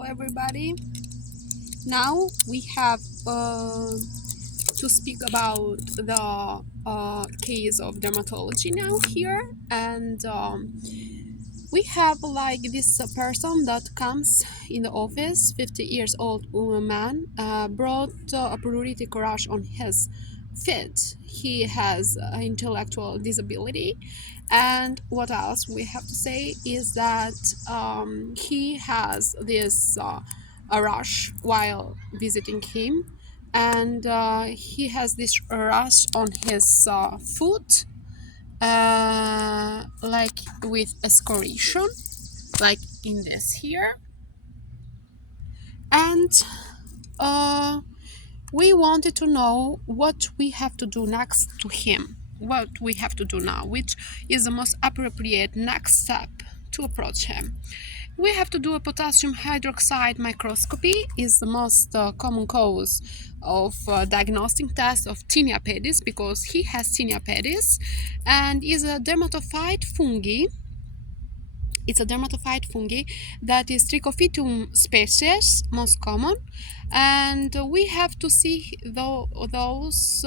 Hello everybody. Now we have to speak about the case of dermatology now here, and we have like this person that comes in the office, 50 years old man, brought a pruritic rash on his feet. He has intellectual disability, and what else we have to say is that he has this a rash while visiting him, and he has this rash on his foot, like with escoration, like in this here. And we wanted to know what we have to do next to him, what we have to do now, which is the most appropriate next step to approach him. We have to do a potassium hydroxide microscopy. Is the most common cause of diagnostic test of tinea pedis, because he has tinea pedis and is a dermatophyte fungi. It's a dermatophyte fungi that is Trichophytum species, most common, and we have to see those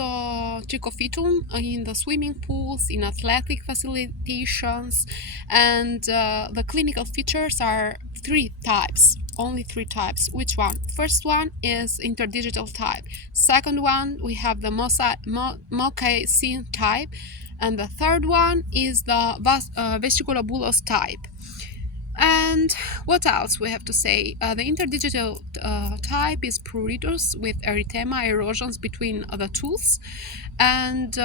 Trichophytum in the swimming pools, in athletic facilitations, and the clinical features are only three types. Which one? First one is interdigital type. Second one, we have the moccasin type, and the third one is the vesiculobulous type. And what else we have to say? The interdigital type is pruritus with erythema erosions between the tools, and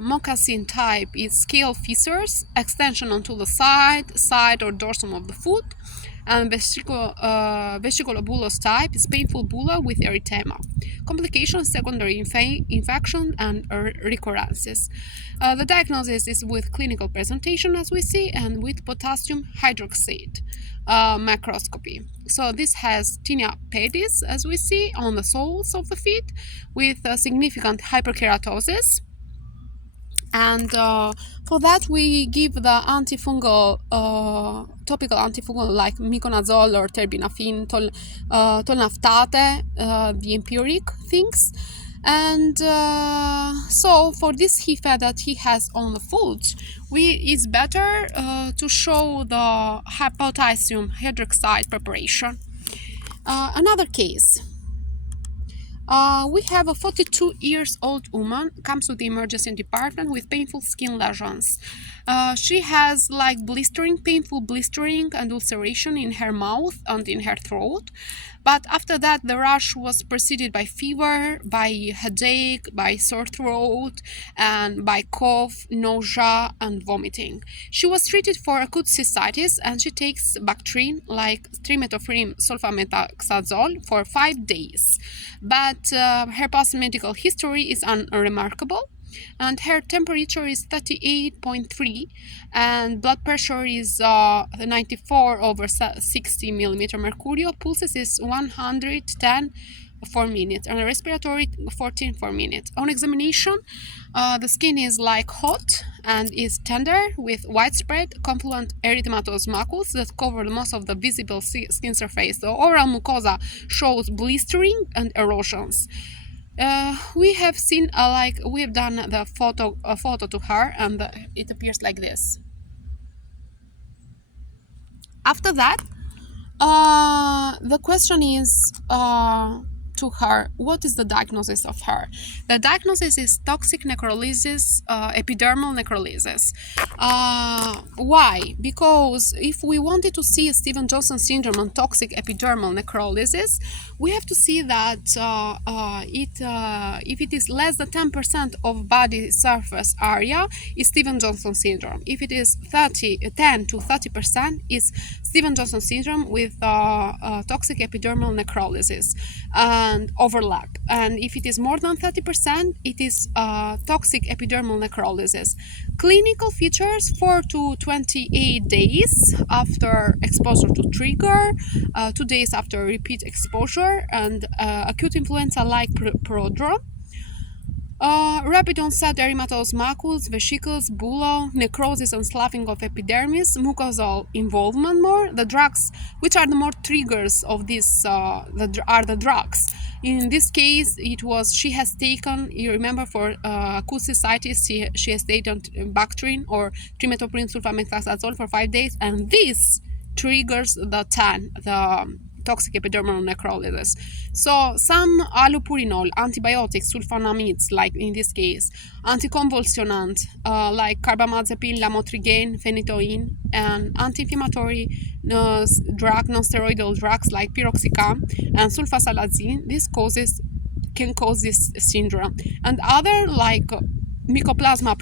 moccasin type is scale fissures, extension onto the side or dorsum of the foot, and vesiculobulous type is painful bulla with erythema. Complications, secondary infection, and recurrences. The diagnosis is with clinical presentation, as we see, and with potassium hydroxide microscopy. So this has tinea pedis, as we see, on the soles of the feet, with significant hyperkeratosis. And for that we give the antifungal, topical antifungal like miconazole or terbinafine, tolnaftate, the empiric things. And so for this HIFA that he has on the foot, it's better to show the potassium hydroxide preparation. Another case. We have a 42 years old woman comes to the emergency department with painful skin lesions. She has like painful blistering and ulceration in her mouth and in her throat. But after that, the rash was preceded by fever, by headache, by sore throat, and by cough, nausea, and vomiting. She was treated for acute cystitis, and she takes Bactrin, like trimethoprim sulfamethoxazole, for 5 days. But her past medical history is unremarkable, and her temperature is 38.3, and blood pressure is 94/60 millimeter mercurial. Pulses is 110 for minutes, and respiratory 14 for minutes. On examination, the skin is like hot and is tender with widespread confluent erythematous macules that cover most of the visible skin surface. The oral mucosa shows blistering and erosions. We have seen we have done the photo to her, and it appears like this. After that, the question is to her, what is the diagnosis of her? The diagnosis is toxic necrolysis, epidermal necrolysis. Why? Because if we wanted to see Stevens-Johnson syndrome and toxic epidermal necrolysis, we have to see that if it is less than 10% of body surface area, is Stevens-Johnson syndrome. If it is 10 to 30%, is Stevens-Johnson syndrome with toxic epidermal necrolysis and overlap. And if it is more than 30%, it is toxic epidermal necrolysis. Clinical features 4 to 28 days after exposure to trigger, 2 days after repeat exposure, and acute influenza like prodrome. Rapid onset erythematous macules, vesicles, bulla, necrosis and sloughing of epidermis, mucosal involvement more. The drugs, which are the more triggers of this, are the drugs. In this case, she has taken, you remember, for acute cystitis, she has taken Bactrim or trimethoprim sulfamethoxazole for 5 days, and this triggers the TAN, the toxic epidermal necrolysis. So some allopurinol, antibiotics, sulfonamides, like in this case, anticonvulsivant, like carbamazepine, lamotrigine, phenytoin, and anti-inflammatory drug, non-steroidal drugs like piroxicam and sulfasalazine. Can cause this syndrome. And other like mycoplasma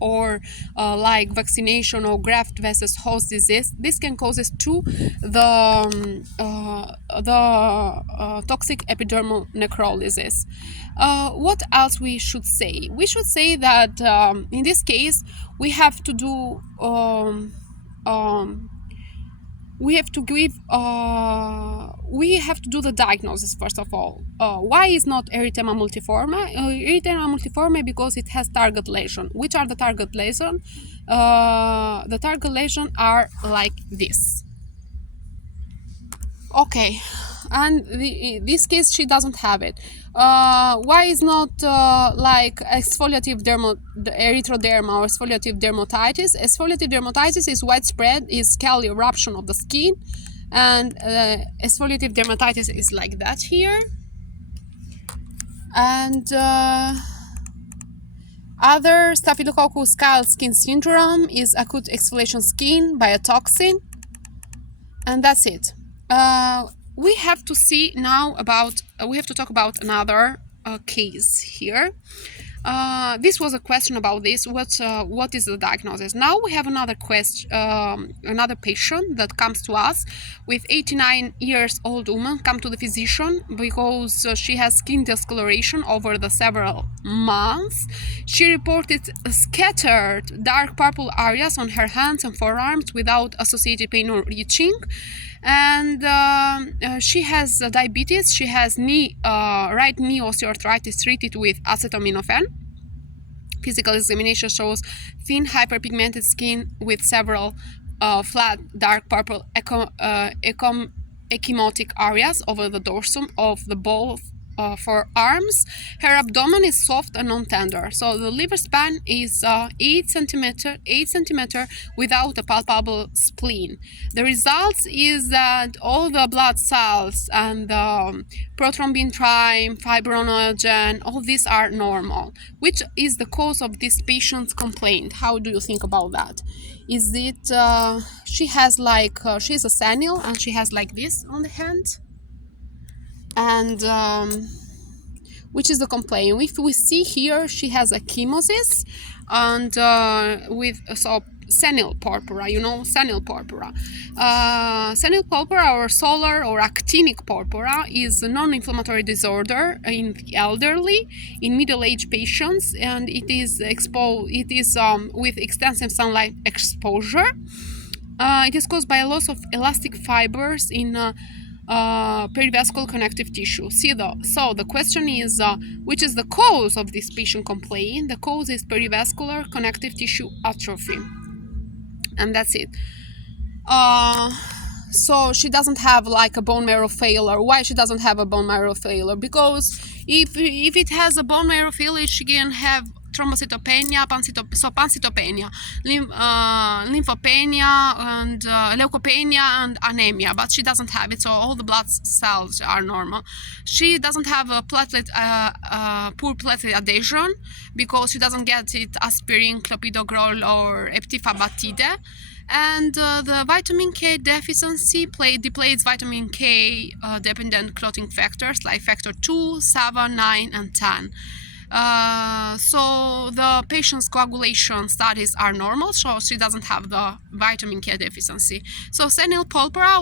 or like vaccination or graft versus host disease. This can cause to the toxic epidermal necrolysis. What else we should say? We should say that in this case we have to do we have to do the diagnosis first of all. Why is not erythema multiforme? Erythema multiforme because it has target lesion. Which are the target lesion? The target lesion are like this. Okay, and this case she doesn't have it. Why is not like exfoliative erythroderma or exfoliative dermatitis? Exfoliative dermatitis is widespread, is scaly eruption of the skin, and exfoliative dermatitis is like that here. And other Staphylococcus scale skin syndrome is acute exfoliation skin by a toxin, and that's it. We have to see now about, we have to talk about another case here. This was a question about this. What is the diagnosis? Now we have another question, another patient that comes to us with 89 years old woman, come to the physician because she has skin discoloration over the several months. She reported scattered dark purple areas on her hands and forearms without associated pain or itching. And she has diabetes. She has right knee osteoarthritis treated with acetaminophen. Physical examination shows thin hyperpigmented skin with several flat dark purple ecchymotic areas over the dorsum of the both forearms. Her abdomen is soft and non-tender. So the liver span is 8 centimeter without a palpable spleen. The results is that all the blood cells and prothrombin tryme, fibrinogen, all these are normal. Which is the cause of this patient's complaint? How do you think about that? Is it she has like she's a senile and she has like this on the hand? And which is the complaint? If we see here, she has a chemosis and with senile purpura, senile purpura. Senile purpura or solar or actinic purpura is a non-inflammatory disorder in the elderly, in middle-aged patients, and it is with extensive sunlight exposure. It is caused by a loss of elastic fibers in perivascular connective tissue. So the question is, which is the cause of this patient complaint? The cause is perivascular connective tissue atrophy, and that's it. So she doesn't have like a bone marrow failure. Why she doesn't have a bone marrow failure? Because if it has a bone marrow failure, she can have thrombocytopenia, pancytopenia, lymphopenia, and leukopenia and anemia, but she doesn't have it, so all the blood cells are normal. She doesn't have a poor platelet adhesion because she doesn't get it aspirin, clopidogrel, or eptifibatide. And the vitamin K deficiency depletes vitamin K dependent clotting factors like factor 2, 7, 9, and 10. So the patient's coagulation studies are normal, so she doesn't have the vitamin K deficiency. So senile pulpura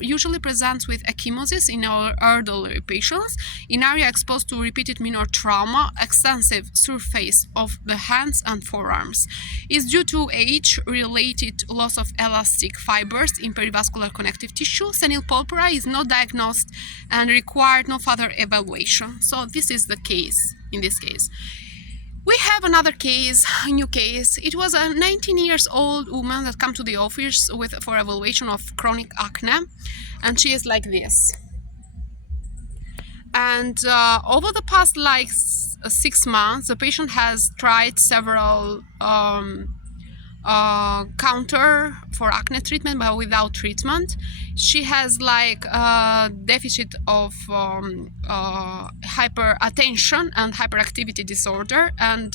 usually presents with ecchymosis in our elderly patients in area exposed to repeated minor trauma. Extensive surface of the hands and forearms is due to age-related loss of elastic fibers in perivascular connective tissue. Senile pulpura is not diagnosed and required no further evaluation. So this is the case. In this case, we have another case, a new case. It was a 19 years old woman that came to the office for evaluation of chronic acne, and she is like this. And over the past 6 months, the patient has tried several counter for acne treatment, but without treatment. She has a deficit of hyperattention and hyperactivity disorder and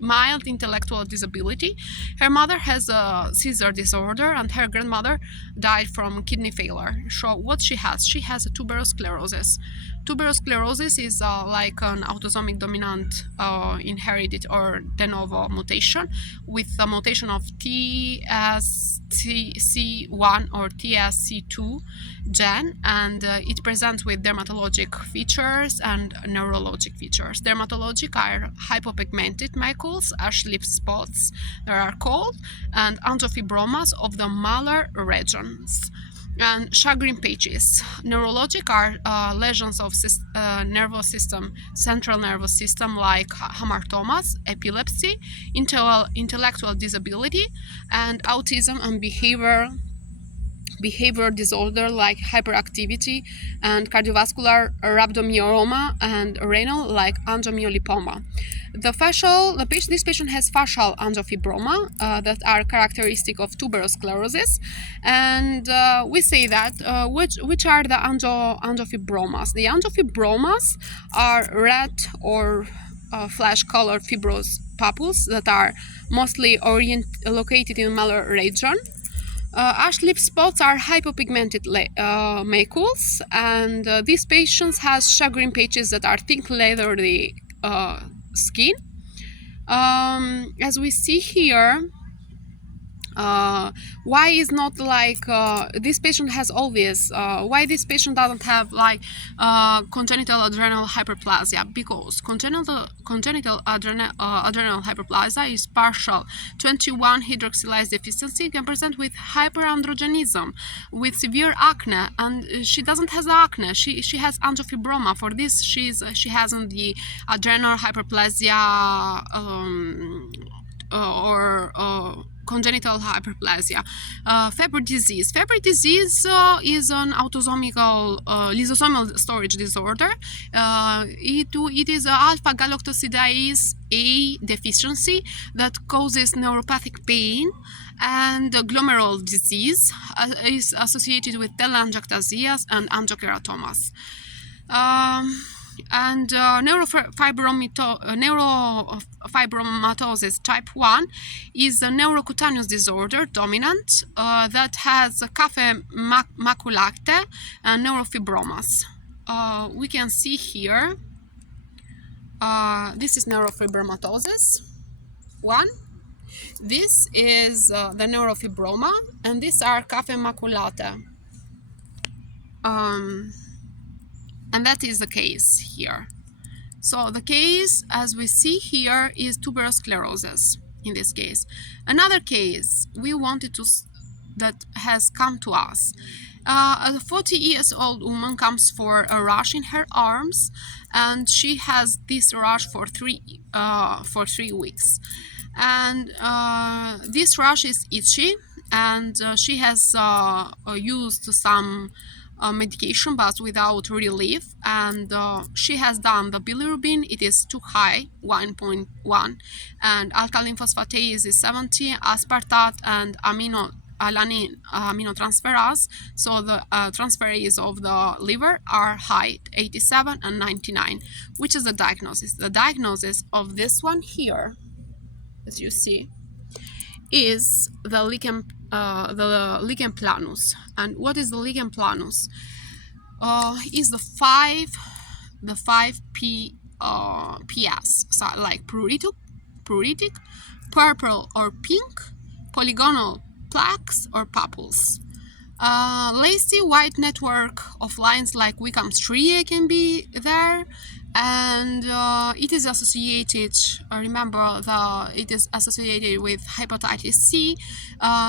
mild intellectual disability. Her mother has a seizure disorder and her grandmother died from kidney failure. So what she has a tuberous sclerosis. Tuberous sclerosis is like an autosomic dominant inherited or de novo mutation with a mutation of TSC1 or TSC2 gene, and it presents with dermatologic features and neurologic features. Dermatologic are hypopigmented macules, ash lip spots, they are called, and angiofibromas of the malar regions, and chagrin patches. Neurologic are lesions of nervous system, central nervous system, like hamartomas, epilepsy, intellectual disability, and autism and behavior disorder like hyperactivity, and cardiovascular rhabdomyoma, and renal like angiomyolipoma. This patient has facial angiofibroma that are characteristic of tuberous sclerosis, and we say that which are the angiofibromas. The angiofibromas are red or flesh-colored fibrous papules that are mostly located in the malar region. Ash lip spots are hypopigmented macules, and these patients has chagrin patches that are thick leathery skin. As we see here, why is not this patient has all this, why this patient doesn't have congenital adrenal hyperplasia? Because congenital adrenal hyperplasia is partial 21 hydroxylase deficiency, can present with hyperandrogenism, with severe acne, and she doesn't have the acne, she has angiofibroma. For this she hasn't the adrenal hyperplasia or congenital hyperplasia. Fabry disease. Fabry disease is an autosomical lysosomal storage disorder. It is alpha galactosidase A deficiency that causes neuropathic pain, and glomerular disease is associated with telangiectasias and angiokeratomas. And neurofibromatosis type 1 is a neurocutaneous disorder dominant that has café maculate and neurofibromas. We can see here, this is neurofibromatosis 1. This is the neurofibroma, and these are café maculate. And that is the case here. So the case, as we see here, is tuberous sclerosis in this case. Another case that has come to us. A 40-year-old woman comes for a rash in her arms, and she has this rash for 3 weeks. And this rash is itchy, and she has used some medication but without relief, and she has done the bilirubin, it is too high, 1.1, and alkaline phosphatase is 70, aspartate and alanine aminotransferase, so the transferase of the liver are high, 87 and 99. Which is the diagnosis? The diagnosis of this one here, as you see, is the lichen planus. And what is the lichen planus? Is the 5p PS, so like pruritic, purple or pink, polygonal plaques or papules. Lacy white network of lines like Wickham striae can be there, and it is associated. Remember, it is associated with hepatitis C.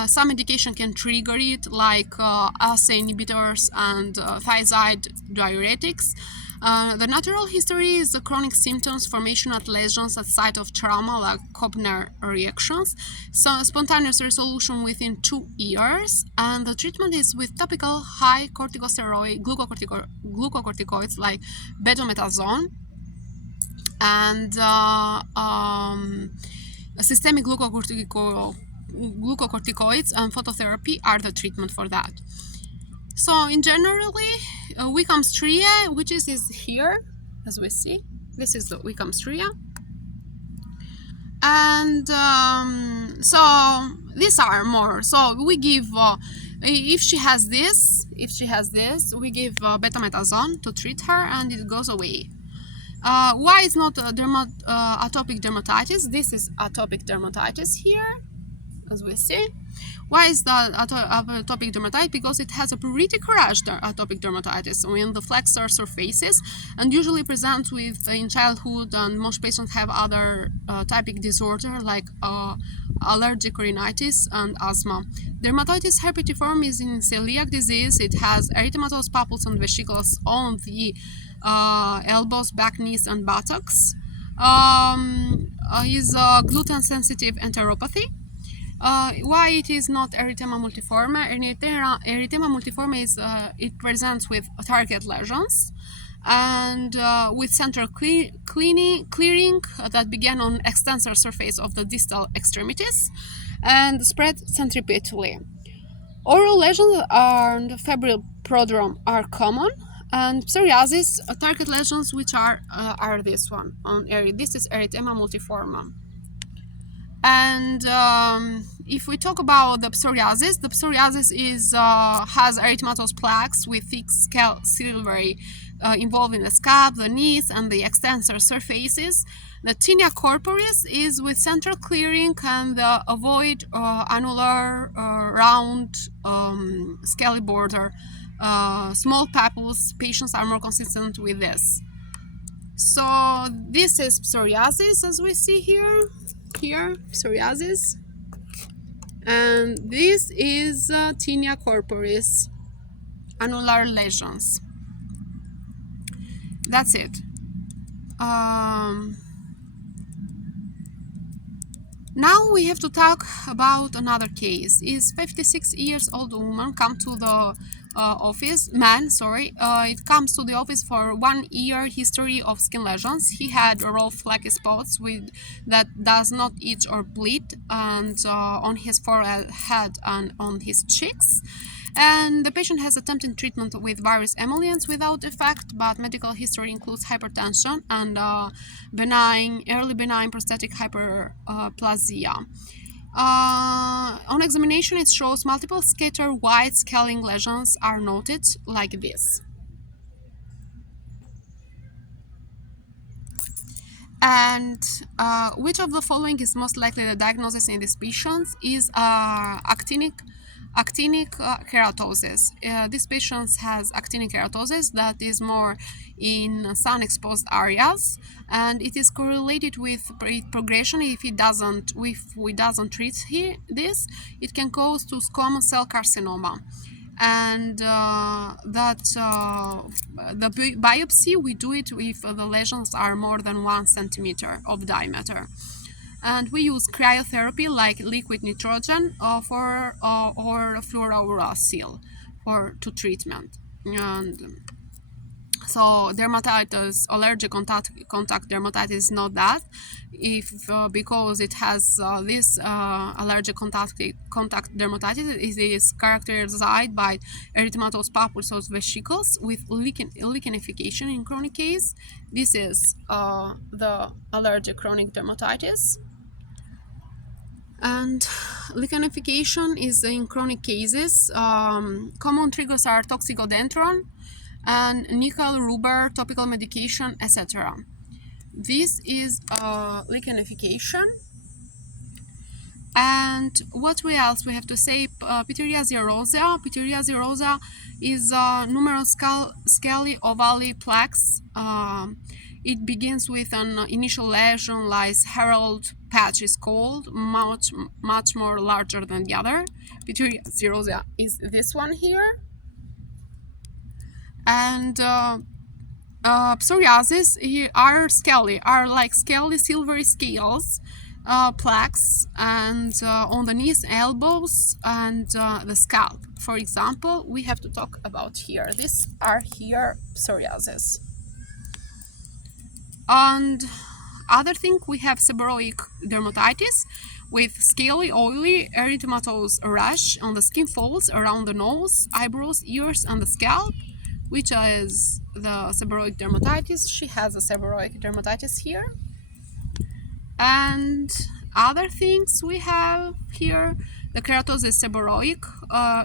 Some medication can trigger it, like ACE inhibitors and thiazide diuretics. The natural history is the chronic symptoms, formation of lesions at site of trauma, like Kopner reactions, so spontaneous resolution within 2 years, and the treatment is with topical high corticosteroid glucocorticoids like betamethasone, and systemic glucocorticoids and phototherapy are the treatment for that. So in generally, Wickham striae, which is here, as we see, this is the Wickham striae, and so these are more. So we give, if she has this, we give betamethasone to treat her, and it goes away. Why is not atopic dermatitis? This is atopic dermatitis here, as we see. Why is that atopic dermatitis? Because it has a pruritic rash, atopic dermatitis, when the flexor surfaces, and usually presents with in childhood, and most patients have other typic disorder like allergic rhinitis and asthma. Dermatitis herpetiform is in celiac disease. It has erythematous papules and vesicles on the elbows, back, knees, and buttocks. Is gluten sensitive enteropathy. Why it is not erythema multiforme? Erythema multiforme is it presents with target lesions and with central clearing that began on extensor surface of the distal extremities and spread centripetally. Oral lesions and febrile prodrome are common, and psoriasis target lesions, which are this one on this is erythema multiforme. And if we talk about the psoriasis is has erythematous plaques with thick silvery involving the scalp, the knees, and the extensor surfaces. The tinea corporis is with central clearing and the ovoid annular round scaly border. Small papules. Patients are more consistent with this. So this is psoriasis, as we see here, psoriasis, and this is tinea corporis, annular lesions. That's it. Now we have to talk about another case. Is 56 years old woman come to the office, it comes to the office for 1 year history of skin lesions. He had raw flaky spots that does not itch or bleed, and on his forehead and on his cheeks. And the patient has attempted treatment with various emollients without effect, but medical history includes hypertension and early benign prostatic hyperplasia. On examination, it shows multiple scattered white scaling lesions are noted like this. And which of the following is most likely the diagnosis in these patients is actinic keratosis. This patient has actinic keratosis that is more in sun-exposed areas, and it is correlated with progression. If we doesn't treat this, it can cause to squamous cell carcinoma. And the biopsy, we do it if the lesions are more than 1 centimeter of diameter. And we use cryotherapy like liquid nitrogen or fluorouracil to treatment. And so dermatitis, allergic contact dermatitis is not that, because it has this allergic contact dermatitis. It is characterized by erythematous papules or vesicles with lichenification in chronic case. This is the allergic chronic dermatitis. And lichenification is in chronic cases. Common triggers are toxicodendron and nickel rubber, topical medication, etc. This is lichenification. And what else we have to say? Pityriasis rosea. Pityriasis rosea is numerous scaly ovally plaques. It begins with an initial lesion, like herald patch is called, much more larger than the other. Pityriasis rosea is this one here. And psoriasis are like scaly silvery scales, plaques, and on the knees, elbows, and the scalp. For example, we have to talk about here. These are here psoriasis. And other thing, we have seborrheic dermatitis with scaly, oily, erythematous rash on the skin folds around the nose, eyebrows, ears, and the scalp, which is the seborrheic dermatitis. She has a seborrheic dermatitis here. And other things we have here, the keratosis seborrheic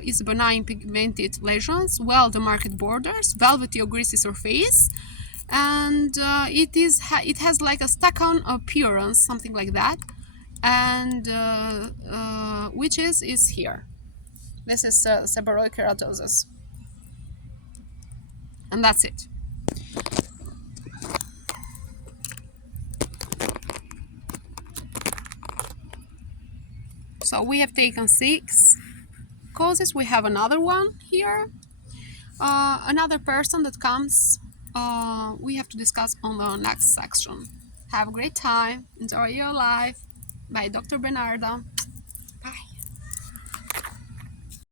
is benign pigmented lesions, well-demarcated borders, velvety or greasy surface, and it has like a stuck-on appearance, something like that, and which is here. This is seborrheic keratosis, and that's it. So we have taken 6 causes. We have another one here, another person that comes. We have to discuss on the next section. Have a great time. Enjoy your life. By Dr. Bernarda. Bye.